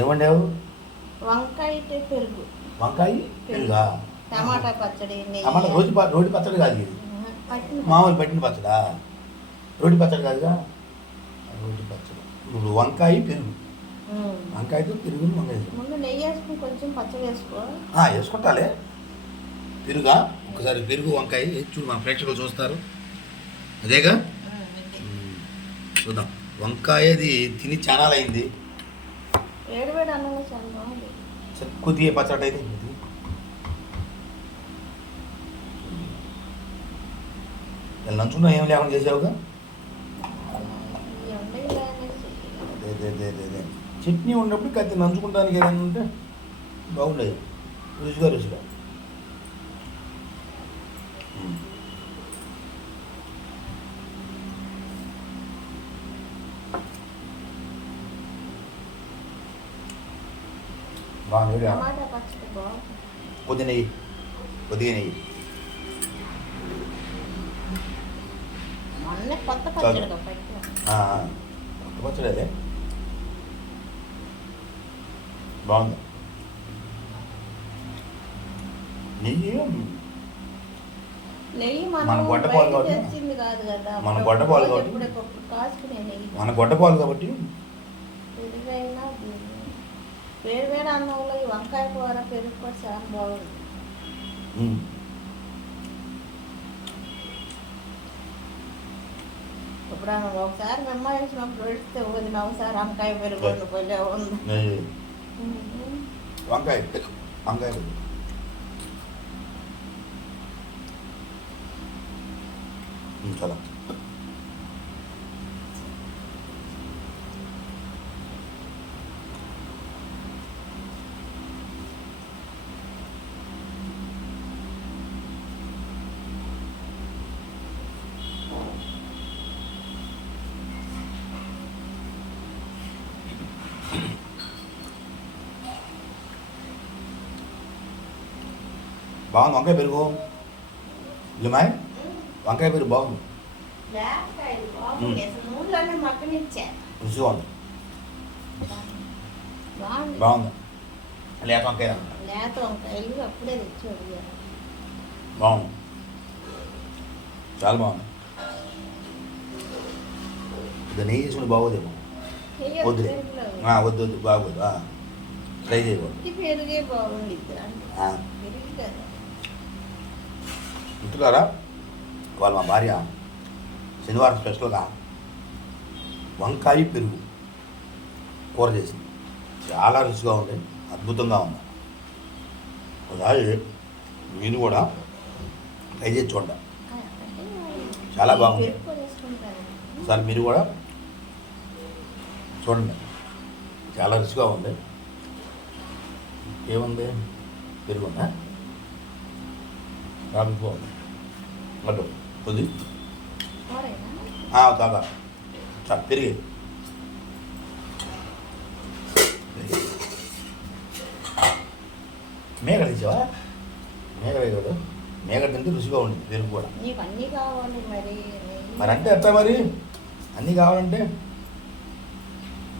ఏమండావు? వంకాయ పెరుగు. వంకాయ పెరుగా? టమాటా పచ్చడి. టమాటా రోటి పచ్చడి కాదు ఇది, మామూలు పట్టిన పచ్చడా? రోటి పచ్చడి కాదుగా, రోటి పచ్చడి. ఇప్పుడు వంకాయ పెరుగు, వంకాయతో పెరుగు. ముందు నెయ్యి వేసుకుని కొంచెం పచ్చడి వేసుకో. వేసుకుంటాలే. పెరుగా? ఒకసారి పెరుగు వంకాయ చూడు, మా ప్రేక్షకులు చూస్తారు. అదేగా, చూద్దాం. వంకాయది తిని చాలా అయింది. వేడి వేడి అన్నంలో చాలా బాగుంది. కొద్దిగా పచ్చడి అయితే నంచుకున్నా ఏం లేకుండా చేసావుగా. చట్నీ ఉన్నప్పుడు కత్తి నంచుకుంటానికి ఏదైనా ఉంటే బాగుండేది, రుచిగా రుచిగా. బాగుంది. కొద్ది నెయ్యి, కొద్దిగా నెయ్యి. కొత్త పచ్చడి అదే బాగుంది. నెయ్యి మన గొడ్డపాలు కాబట్టి, మన గొడ్డపాలు కాబట్టి, మన గొడ్డపాలు కాబట్టి వేడి వేడి అన్నంలో ఈ వంకాయ కూర పెరుగు కూడా చాలా బాగుంది. ఇప్పుడు ఒకసారి మెమ్మ వేసినప్పుడు పెడితే వదిన ఒకసారి వంకాయ పెరుగు పోలే ఉంది. వంకాయ వంకాయ చాలా బాగుంది. వంకాయ పెరుగు ఇమాయ్, వంకాయ పెరుగు బాగుంది. రుచిగా ఉంది, బాగుంది. లేత వంకాయ, లేత వంకాయలు అప్పుడే తెచ్చాడు. బాగుంది, చాలా బాగుంది. ఇది నెయ్యి వేసుకుని బాగోదేమో. వద్దు వద్దు వద్దు, బాగోదు. ట్రై చేయకూడదు. పెరుగే బాగుంది. మిత్రులారా, వాళ్ళ మా భార్య శనివారం స్పెషల్గా వంకాయ పెరుగు కూర చేసింది. చాలా రుచిగా ఉంది, అద్భుతంగా ఉంది. ఒకసారి మీరు కూడా ట్రై చేసి చూడండి, చాలా బాగుంది. ఒకసారి మీరు కూడా చూడండి, చాలా రుచిగా ఉంది. ఏముంది? పెరుగు ఉందా? రాబిపోతుంది అటు కొద్ది తాగా పెరిగి మేగడ ఇచ్చావా? మేగడ కదా, మేగడ తింటే రుచిగా ఉంటుంది పెరుగు కూడా. మరి అంటే ఎట్లా మరి? అన్నీ కావాలంటే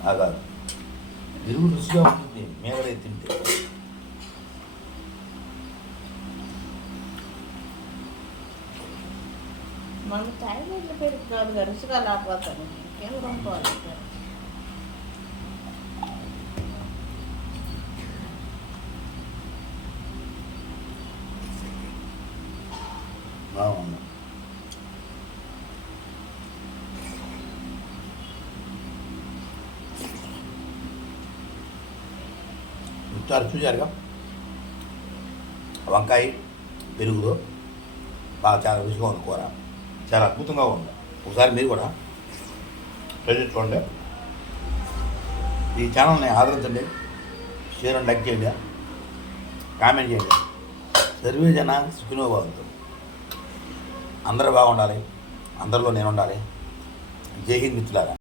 కాదు, పెరుగు రుచిగా ఉంటుంది మేగడ తింటే. మనం టాయిలెట్లు పెరుగు కాదు, రుచిగా లేకపోతాను. ఏం కొనుక్కోవాలి? బాగుంది. చూసారుగా, వంకాయ పెరుగులో బాగా చాలా రుచిగా ఉంది కూర, చాలా అద్భుతంగా ఉంది. ఒకసారి మీరు కూడా ట్రై చేసుకోండి. ఈ ఛానల్ని ఆదరించండి, షేర్ అండ్ లైక్ చేయండి, కామెంట్ చేయండి. సర్వే జన సుఖినో భవంతు. అందరూ బాగుండాలి, అందరిలో నేను ఉండాలి. జై హింద్ మిత్రులారా.